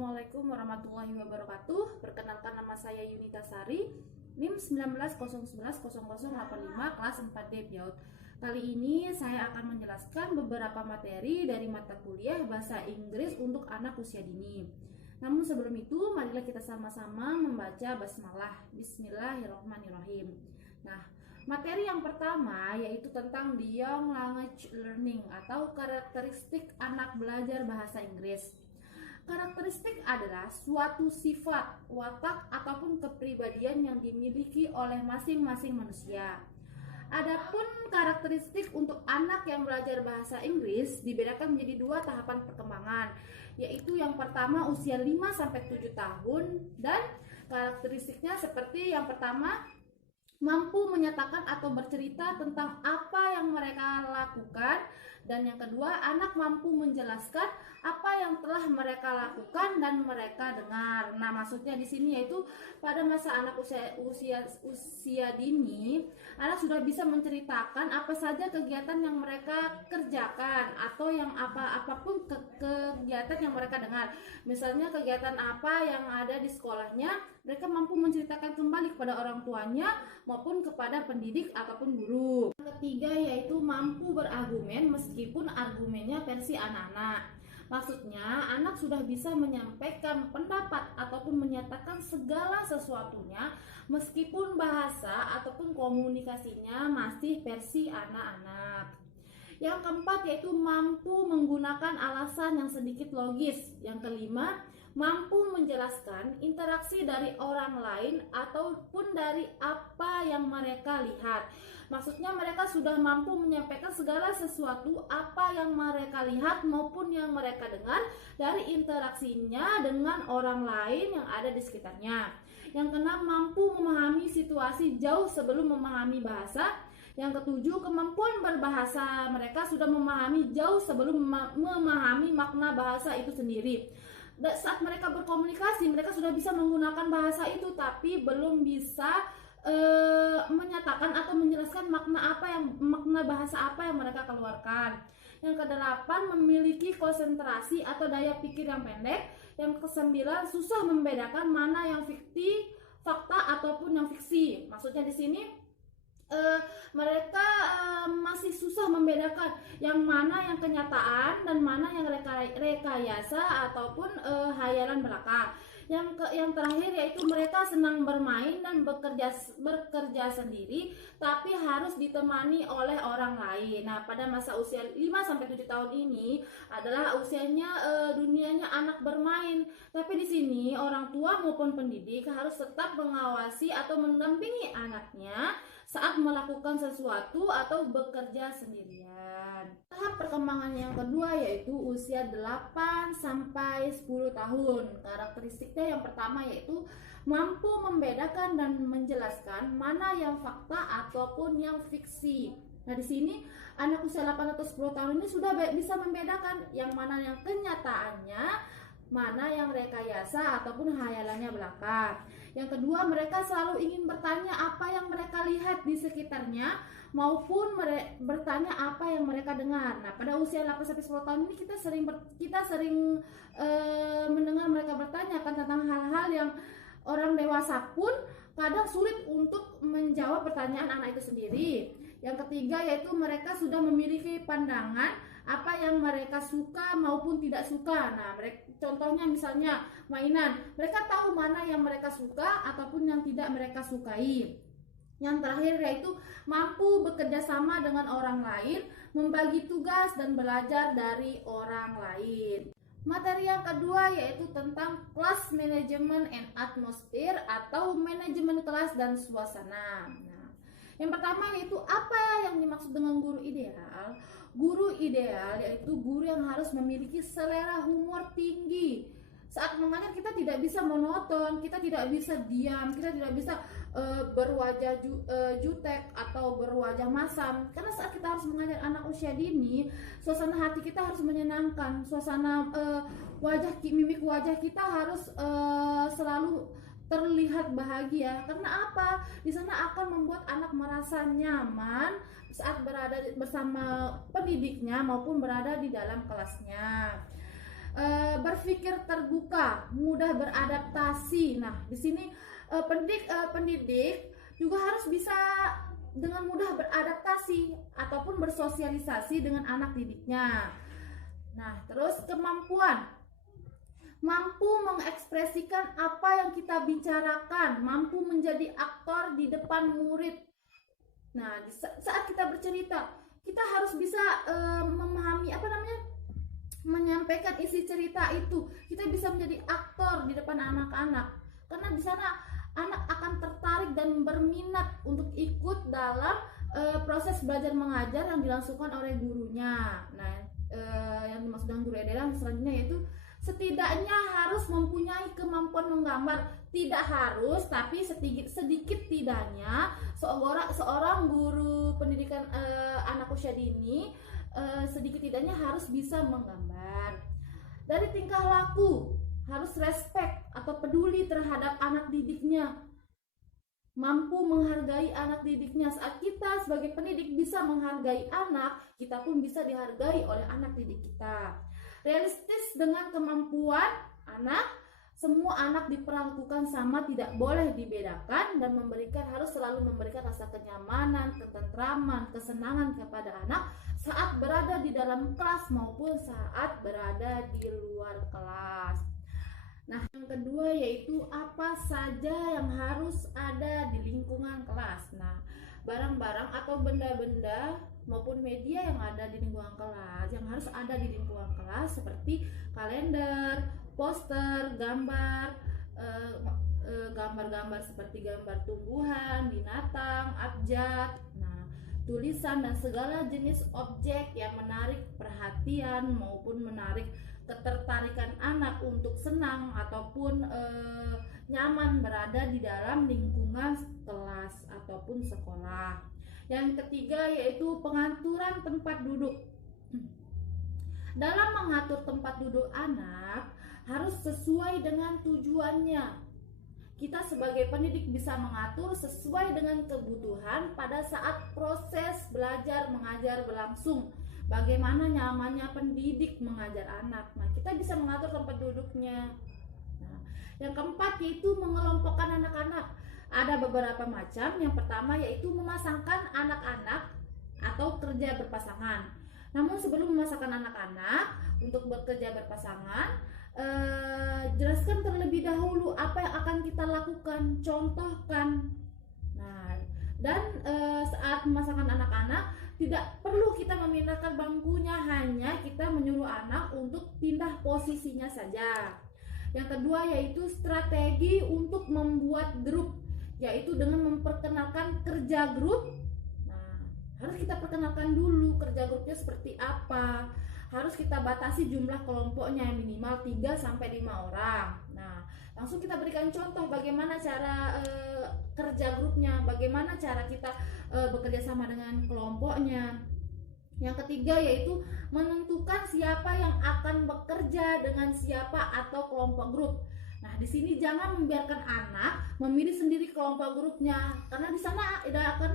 Assalamualaikum warahmatullahi wabarakatuh. Perkenalkan, nama saya Yunita Sari, NIM 1901100085 kelas 4D PIAUD. Kali ini saya akan menjelaskan beberapa materi dari mata kuliah bahasa Inggris untuk anak usia dini. Namun sebelum itu, marilah kita sama-sama membaca basmalah. Bismillahirrahmanirrahim. Nah, materi yang pertama yaitu tentang Young Language Learning atau karakteristik anak belajar bahasa Inggris. Karakteristik adalah suatu sifat, watak, ataupun kepribadian yang dimiliki oleh masing-masing manusia. Adapun karakteristik untuk anak yang belajar bahasa Inggris dibedakan menjadi dua tahapan perkembangan, yaitu yang pertama usia 5-7 tahun, dan karakteristiknya seperti yang pertama, mampu menyatakan atau bercerita tentang apa yang mereka lakukan, dan yang kedua, anak mampu menjelaskan apa yang telah mereka lakukan dan mereka dengar. Nah, maksudnya di sini yaitu pada masa anak usia dini, anak sudah bisa menceritakan apa saja kegiatan yang mereka kerjakan atau yang apapun kegiatan yang mereka dengar. Misalnya kegiatan apa yang ada di sekolahnya, mereka mampu menceritakan kembali kepada orang tuanya maupun kepada pendidik ataupun guru. Yang ketiga yaitu mampu berargumen meskipun argumennya versi anak-anak. Maksudnya anak sudah bisa menyampaikan pendapat ataupun menyatakan segala sesuatunya meskipun bahasa ataupun komunikasinya masih versi anak-anak. Yang keempat yaitu mampu menggunakan alasan yang sedikit logis. Yang kelima, mampu menjelaskan interaksi dari orang lain ataupun dari apa yang mereka lihat. Maksudnya mereka sudah mampu menyampaikan segala sesuatu apa yang mereka lihat maupun yang mereka dengar dari interaksinya dengan orang lain yang ada di sekitarnya. Yang keenam, mampu memahami situasi jauh sebelum memahami bahasa. Yang ketujuh, kemampuan berbahasa mereka sudah memahami jauh sebelum memahami makna bahasa itu sendiri. Saat mereka berkomunikasi, mereka sudah bisa menggunakan bahasa itu, tapi belum bisa menyatakan atau menjelaskan makna bahasa apa yang mereka keluarkan. Yang kedelapan, memiliki konsentrasi atau daya pikir yang pendek. Yang kesembilan, susah membedakan mana yang fakta ataupun yang fiksi. Maksudnya di sini mereka masih susah membedakan yang mana yang kenyataan dan mana yang rekayasa ataupun hayalan belaka. Yang terakhir yaitu mereka senang bermain dan bekerja sendiri, tapi harus ditemani oleh orang lain. Nah, pada masa usia 5-7 tahun ini adalah usianya dunianya anak bermain. Tapi di sini orang tua maupun pendidik harus tetap mengawasi atau mendampingi anaknya saat melakukan sesuatu atau bekerja sendirian. Tahap perkembangan yang kedua yaitu usia 8-10 tahun. Karakteristiknya yang pertama yaitu mampu membedakan dan menjelaskan mana yang fakta ataupun yang fiksi. Nah, di sini anak usia 8-10 tahun ini sudah bisa membedakan yang mana yang kenyataannya, mana yang rekayasa ataupun hayalannya belaka. Yang kedua, mereka selalu ingin bertanya apa yang mereka lihat di sekitarnya maupun bertanya apa yang mereka dengar. Nah, pada usia 8-10 tahun ini kita sering mendengar mereka bertanya tentang hal-hal yang orang dewasa pun kadang sulit untuk menjawab pertanyaan anak itu sendiri. Yang ketiga yaitu mereka sudah memiliki pandangan apa yang mereka suka maupun tidak suka. Nah, contohnya misalnya mainan, mereka tahu mana yang mereka suka ataupun yang tidak mereka sukai. Yang terakhir yaitu mampu bekerja sama dengan orang lain, membagi tugas dan belajar dari orang lain. Materi yang kedua yaitu tentang class management and atmosphere atau manajemen kelas dan suasana. Nah, yang pertama yaitu apa yang dimaksud dengan guru ideal? Guru ideal yaitu guru yang harus memiliki selera humor tinggi. Saat mengajar kita tidak bisa monoton, kita tidak bisa diam, kita tidak bisa berwajah jutek atau berwajah masam. Karena saat kita harus mengajar anak usia dini, suasana hati kita harus menyenangkan, suasana mimik wajah kita harus selalu terlihat bahagia. Karena apa? Di sana akan membuat anak merasa nyaman saat berada bersama pendidiknya maupun berada di dalam kelasnya. berpikir terbuka, mudah beradaptasi. Nah, di sini pendidik juga harus bisa dengan mudah beradaptasi ataupun bersosialisasi dengan anak didiknya. Nah, terus kemampuan, mampu mengekspresikan apa yang kita bicarakan, mampu menjadi aktor di depan murid. Nah, saat kita bercerita, kita harus bisa memahami menyampaikan isi cerita itu. Kita bisa menjadi aktor di depan anak-anak, karena di sana anak akan tertarik dan berminat untuk ikut dalam proses belajar mengajar yang dilangsungkan oleh gurunya. Nah, yang dimaksud dengan guru adalah selanjutnya yaitu setidaknya harus mempunyai kemampuan menggambar. Tidak harus, tapi sedikit tidaknya seorang guru pendidikan anak usia dini sedikit tidaknya harus bisa menggambar. Dari tingkah laku, harus respect atau peduli terhadap anak didiknya, mampu menghargai anak didiknya. Saat kita sebagai pendidik bisa menghargai anak, kita pun bisa dihargai oleh anak didik kita. Realistis dengan kemampuan anak, semua anak diperlakukan sama, tidak boleh dibedakan, dan harus selalu memberikan rasa kenyamanan, ketentraman, kesenangan kepada anak saat berada di dalam kelas maupun saat berada di luar kelas. Nah, yang kedua yaitu apa saja yang harus ada di lingkungan kelas. Nah, barang-barang atau benda-benda maupun media yang ada di lingkungan kelas, yang harus ada di lingkungan kelas seperti kalender, poster, gambar, gambar-gambar seperti gambar tumbuhan, binatang, abjad, nah, tulisan dan segala jenis objek yang menarik perhatian maupun menarik ketertarikan anak untuk senang ataupun nyaman berada di dalam lingkungan kelas ataupun sekolah. Yang ketiga yaitu pengaturan tempat duduk. Dalam mengatur tempat duduk anak harus sesuai dengan tujuannya. Kita sebagai pendidik bisa mengatur sesuai dengan kebutuhan pada saat proses belajar mengajar berlangsung. Bagaimana nyamannya pendidik mengajar anak. Nah, kita bisa mengatur tempat duduknya. Nah, yang keempat yaitu mengelompokkan anak-anak. Ada beberapa macam. Yang pertama yaitu memasangkan anak-anak atau kerja berpasangan. Namun sebelum memasangkan anak-anak untuk bekerja berpasangan, jelaskan terlebih dahulu apa yang akan kita lakukan, contohkan. Nah, dan saat memasangkan anak-anak tidak perlu kita memindahkan bangkunya, hanya kita menyuruh anak untuk pindah posisinya saja. Yang kedua yaitu strategi untuk membuat grup, yaitu dengan memperkenalkan kerja grup. Nah, harus kita perkenalkan dulu kerja grupnya seperti apa. Harus kita batasi jumlah kelompoknya minimal 3-5 orang. Nah, langsung kita berikan contoh bagaimana cara kerja grupnya, bagaimana cara kita bekerja sama dengan kelompoknya. Yang ketiga yaitu menentukan siapa yang akan bekerja dengan siapa atau kelompok grup. Nah, di sini jangan membiarkan anak memilih sendiri kelompok grupnya, karena di sana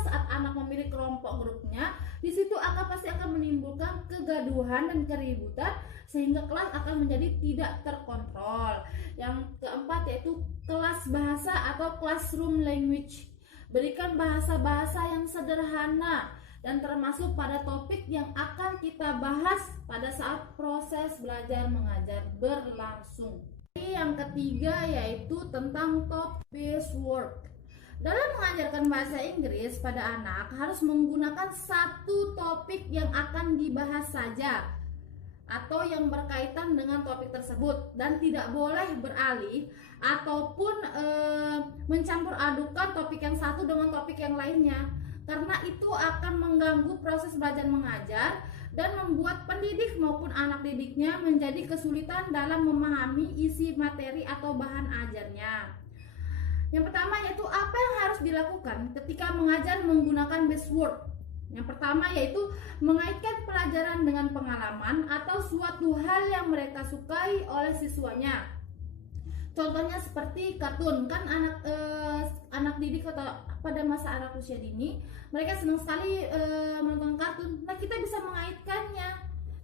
saat anak memilih kelompok grupnya, di situ pasti akan menimbulkan kegaduhan dan keributan sehingga kelas akan menjadi tidak terkontrol. Yang keempat yaitu kelas bahasa atau classroom language. Berikan bahasa-bahasa yang sederhana dan termasuk pada topik yang akan kita bahas pada saat proses belajar mengajar berlangsung. Yang ketiga yaitu tentang topic-based work. Dalam mengajarkan bahasa Inggris pada anak harus menggunakan satu topik yang akan dibahas saja atau yang berkaitan dengan topik tersebut, dan tidak boleh beralih ataupun mencampur adukan topik yang satu dengan topik yang lainnya, karena itu akan mengganggu proses belajar mengajar dan membuat pendidik maupun anak didiknya menjadi kesulitan dalam memahami isi materi atau bahan ajarnya. Yang pertama yaitu apa yang harus dilakukan ketika mengajar menggunakan based work. Yang pertama yaitu mengaitkan pelajaran dengan pengalaman atau suatu hal yang mereka sukai oleh siswanya. Contohnya seperti kartun, kan anak didik atau pada masa anak usia dini mereka senang sekali menonton kartun. Nah, kita bisa mengaitkannya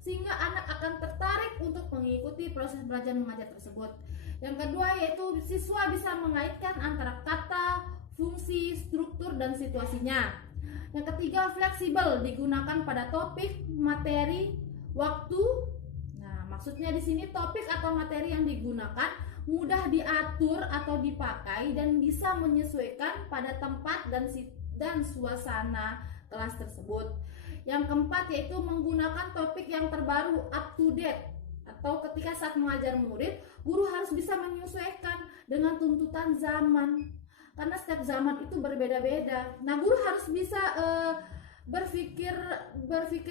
sehingga anak akan tertarik untuk mengikuti proses belajar mengajar tersebut. Yang kedua yaitu siswa bisa mengaitkan antara kata, fungsi, struktur, dan situasinya. Yang ketiga, fleksibel, digunakan pada topik, materi, waktu. Nah, maksudnya di sini topik atau materi yang digunakan mudah diatur atau dipakai dan bisa menyesuaikan pada tempat dan suasana kelas tersebut. Yang keempat yaitu menggunakan topik yang terbaru, up to date, atau ketika saat mengajar murid, guru harus bisa menyesuaikan dengan tuntutan zaman, karena setiap zaman itu berbeda-beda. Nah, guru harus bisa berpikir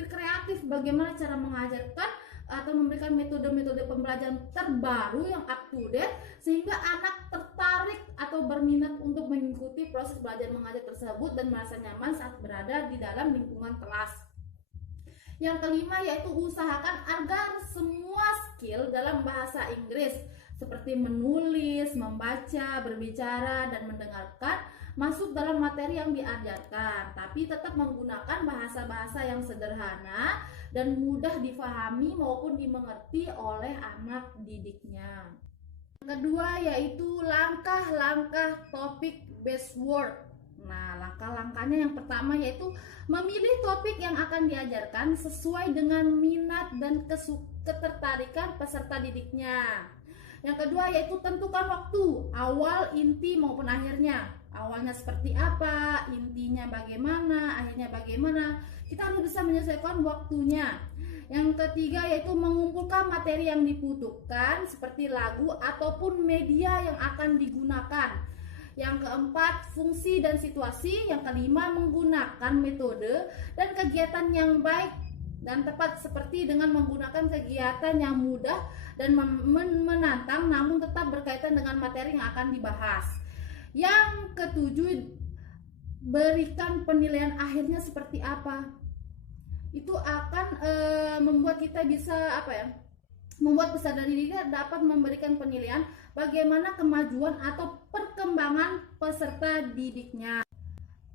kreatif bagaimana cara mengajarkan atau memberikan metode-metode pembelajaran terbaru yang up to date, sehingga anak tertarik atau berminat untuk mengikuti proses belajar mengajar tersebut dan merasa nyaman saat berada di dalam lingkungan kelas. Yang kelima yaitu usahakan agar semua skill dalam bahasa Inggris seperti menulis, membaca, berbicara, dan mendengarkan masuk dalam materi yang diajarkan, tapi tetap menggunakan bahasa-bahasa yang sederhana dan mudah difahami maupun dimengerti oleh anak didiknya. Yang kedua yaitu langkah-langkah topik based word. Nah, langkah-langkahnya yang pertama yaitu memilih topik yang akan diajarkan sesuai dengan minat dan ketertarikan peserta didiknya. Yang kedua yaitu tentukan waktu, awal, inti maupun akhirnya. Awalnya seperti apa, intinya bagaimana, akhirnya bagaimana. Kita harus bisa menyesuaikan waktunya. Yang ketiga yaitu mengumpulkan materi yang dibutuhkan seperti lagu ataupun media yang akan digunakan. Yang keempat, fungsi dan situasi. Yang kelima, menggunakan metode dan kegiatan yang baik dan tepat seperti dengan menggunakan kegiatan yang mudah dan menantang namun tetap berkaitan dengan materi yang akan dibahas. Yang ketujuh, berikan penilaian akhirnya seperti apa. Itu akan membuat kita bisa membuat peserta didik dapat memberikan penilaian bagaimana kemajuan atau perkembangan peserta didiknya.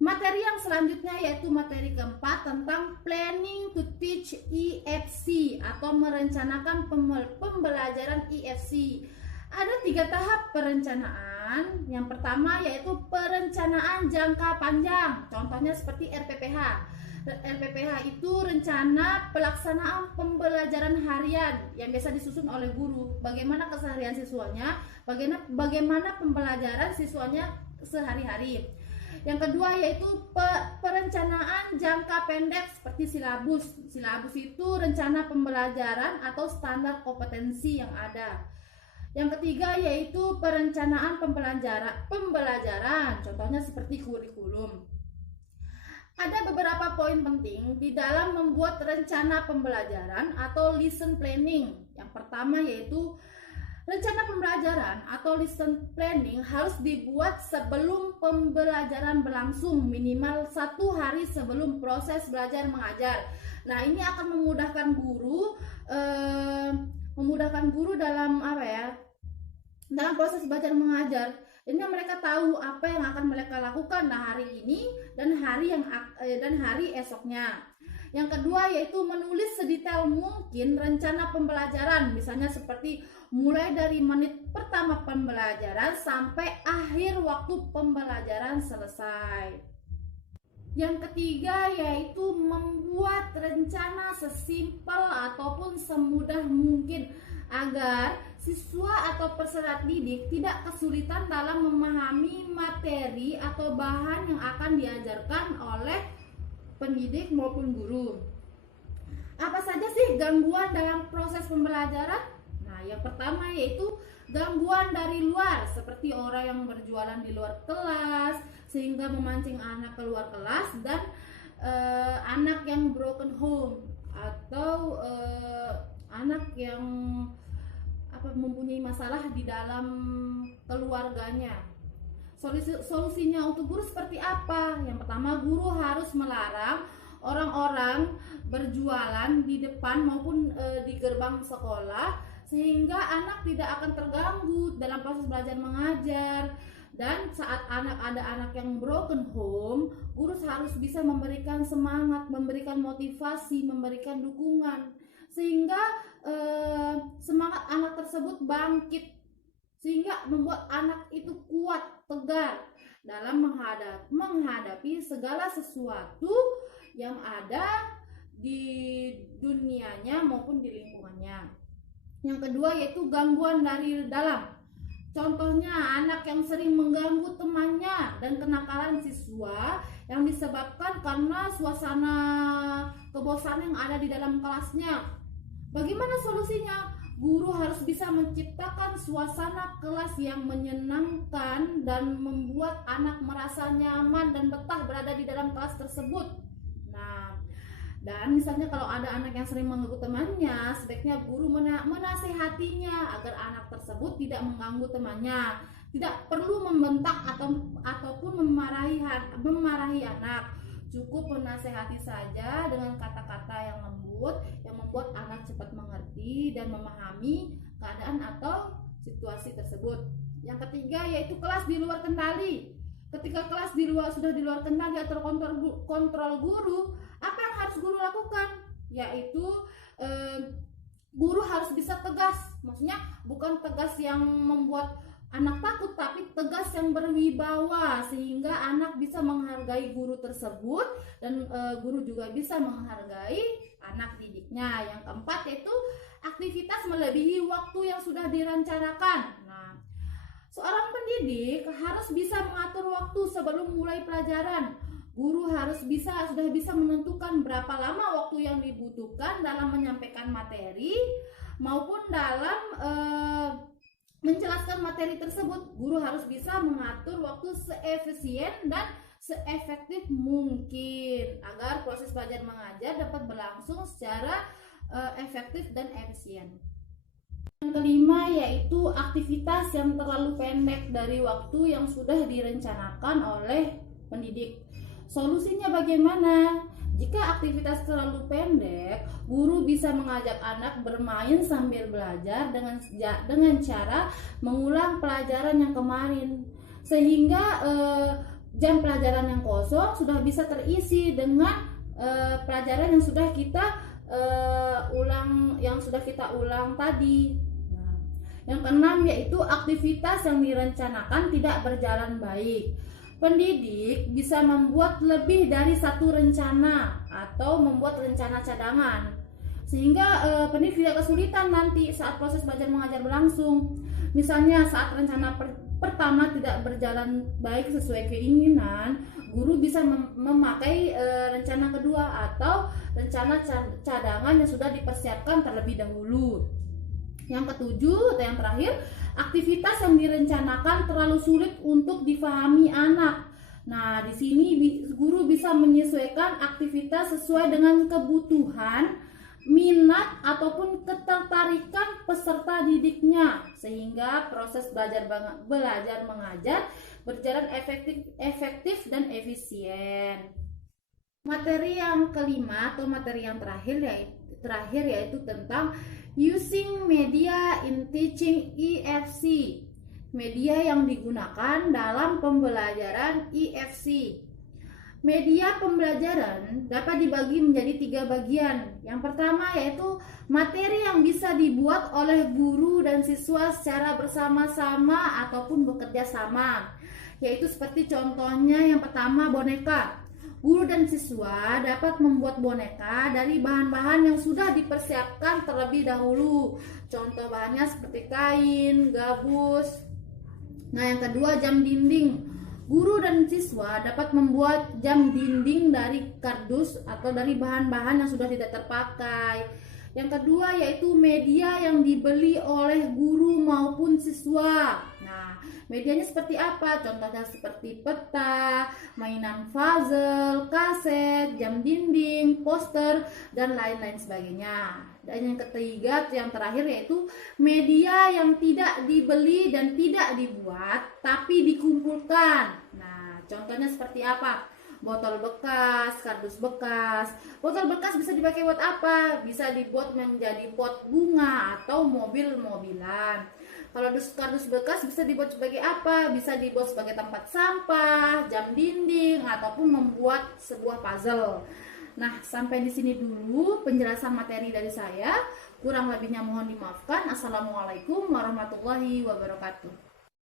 Materi yang selanjutnya yaitu materi keempat tentang planning to teach EFC atau merencanakan pembelajaran EFC. Ada 3 tahap perencanaan. Yang pertama yaitu perencanaan jangka panjang. Contohnya seperti RPPH. RPPH itu rencana pelaksanaan pembelajaran harian yang biasa disusun oleh guru. Bagaimana keseharian siswanya, bagaimana pembelajaran siswanya sehari-hari. Yang kedua yaitu perencanaan jangka pendek seperti silabus. Silabus itu rencana pembelajaran atau standar kompetensi yang ada. Yang ketiga yaitu perencanaan pembelajaran. Contohnya seperti kurikulum. Ada beberapa poin penting di dalam membuat rencana pembelajaran atau lesson planning. Yang pertama yaitu rencana pembelajaran atau lesson planning harus dibuat sebelum pembelajaran berlangsung, minimal 1 hari sebelum proses belajar mengajar. Nah, ini akan memudahkan guru dalam dalam proses belajar mengajar. Ini mereka tahu apa yang akan mereka lakukan hari ini dan hari esoknya. Yang kedua yaitu menulis sedetail mungkin rencana pembelajaran, misalnya seperti mulai dari menit pertama pembelajaran sampai akhir waktu pembelajaran selesai. Yang ketiga yaitu membuat rencana sesimpel ataupun semudah mungkin agar siswa atau peserta didik tidak kesulitan dalam memahami materi atau bahan yang akan diajarkan oleh pendidik maupun guru. Apa saja sih gangguan dalam proses pembelajaran? Nah, yang pertama yaitu gangguan dari luar, seperti orang yang berjualan di luar kelas sehingga memancing anak keluar kelas, dan anak yang broken home atau anak yang mempunyai masalah di dalam keluarganya. Solusinya untuk guru seperti apa? Yang pertama, guru harus melarang orang-orang berjualan di depan maupun di gerbang sekolah sehingga anak tidak akan terganggu dalam proses belajar mengajar. Dan saat ada anak yang broken home, guru harus bisa memberikan semangat, memberikan motivasi, memberikan dukungan sehingga semangat anak tersebut bangkit, sehingga membuat anak itu kuat, tegar dalam menghadapi segala sesuatu yang ada di dunianya maupun di lingkungannya. Yang kedua yaitu gangguan dari dalam. Contohnya anak yang sering mengganggu temannya dan kenakalan siswa yang disebabkan karena suasana kebosanan yang ada di dalam kelasnya. Bagaimana solusinya? Guru harus bisa menciptakan suasana kelas yang menyenangkan dan membuat anak merasa nyaman dan betah berada di dalam kelas tersebut. Nah, dan misalnya kalau ada anak yang sering mengganggu temannya, sebaiknya guru menasehatinya agar anak tersebut tidak mengganggu temannya. Tidak perlu membentak ataupun memarahi anak. Cukup menasehati saja dengan kata-kata yang lembut yang membuat anak cepat mengerti dan memahami keadaan atau situasi tersebut. Yang ketiga yaitu kelas di luar kendali. Ketika kelas sudah di luar kendali atau kontrol guru, apa yang harus guru lakukan? Yaitu guru harus bisa tegas. Maksudnya bukan tegas yang membuat anak takut, tapi tegas yang berwibawa sehingga anak bisa menghargai guru tersebut dan guru juga bisa menghargai anak didiknya. Yang keempat yaitu aktivitas melebihi waktu yang sudah direncanakan. Nah, seorang pendidik harus bisa mengatur waktu sebelum mulai pelajaran. Guru sudah bisa menentukan berapa lama waktu yang dibutuhkan dalam menyampaikan materi maupun dalam menjelaskan materi tersebut. Guru harus bisa mengatur waktu seefisien dan seefektif mungkin agar proses belajar mengajar dapat berlangsung secara efektif dan efisien. Yang kelima yaitu aktivitas yang terlalu pendek dari waktu yang sudah direncanakan oleh pendidik. Solusinya bagaimana? Jika aktivitas terlalu pendek, guru bisa mengajak anak bermain sambil belajar dengan cara mengulang pelajaran yang kemarin, sehingga jam pelajaran yang kosong sudah bisa terisi dengan pelajaran yang sudah kita ulang tadi. Nah, yang keenam yaitu aktivitas yang direncanakan tidak berjalan baik. Pendidik bisa membuat lebih dari satu rencana atau membuat rencana cadangan sehingga pendidik tidak kesulitan nanti saat proses belajar mengajar berlangsung. Misalnya saat rencana pertama tidak berjalan baik sesuai keinginan, guru bisa memakai rencana kedua atau rencana cadangan yang sudah dipersiapkan terlebih dahulu. Yang ketujuh atau yang terakhir, aktivitas yang direncanakan terlalu sulit untuk difahami anak. Nah, di sini guru bisa menyesuaikan aktivitas sesuai dengan kebutuhan, minat ataupun ketertarikan peserta didiknya sehingga proses belajar mengajar berjalan efektif dan efisien. Materi yang kelima atau materi yang terakhir yaitu tentang using media in teaching EFC. Media yang digunakan dalam pembelajaran EFC. Media pembelajaran dapat dibagi menjadi 3 bagian. Yang pertama yaitu materi yang bisa dibuat oleh guru dan siswa secara bersama-sama ataupun bekerja sama. Yaitu seperti contohnya yang pertama boneka. Guru dan siswa dapat membuat boneka dari bahan-bahan yang sudah dipersiapkan terlebih dahulu. Contoh bahannya seperti kain, gabus. Nah, yang kedua jam dinding. Guru dan siswa dapat membuat jam dinding dari kardus atau dari bahan-bahan yang sudah tidak terpakai. Yang kedua yaitu media yang dibeli oleh guru maupun siswa. Nah, medianya seperti apa? Contohnya seperti peta, mainan puzzle, kaset, jam dinding, poster, dan lain-lain sebagainya. Dan yang ketiga, yang terakhir yaitu media yang tidak dibeli dan tidak dibuat, tapi dikumpulkan. Nah, contohnya seperti apa? Botol bekas, kardus bekas. Botol bekas bisa dipakai buat apa? Bisa dibuat menjadi pot bunga atau mobil-mobilan. Kalau kardus bekas bisa dibuat sebagai apa? Bisa dibuat sebagai tempat sampah, jam dinding, ataupun membuat sebuah puzzle. Nah, sampai di sini dulu penjelasan materi dari saya. Kurang lebihnya mohon dimaafkan. Assalamualaikum warahmatullahi wabarakatuh.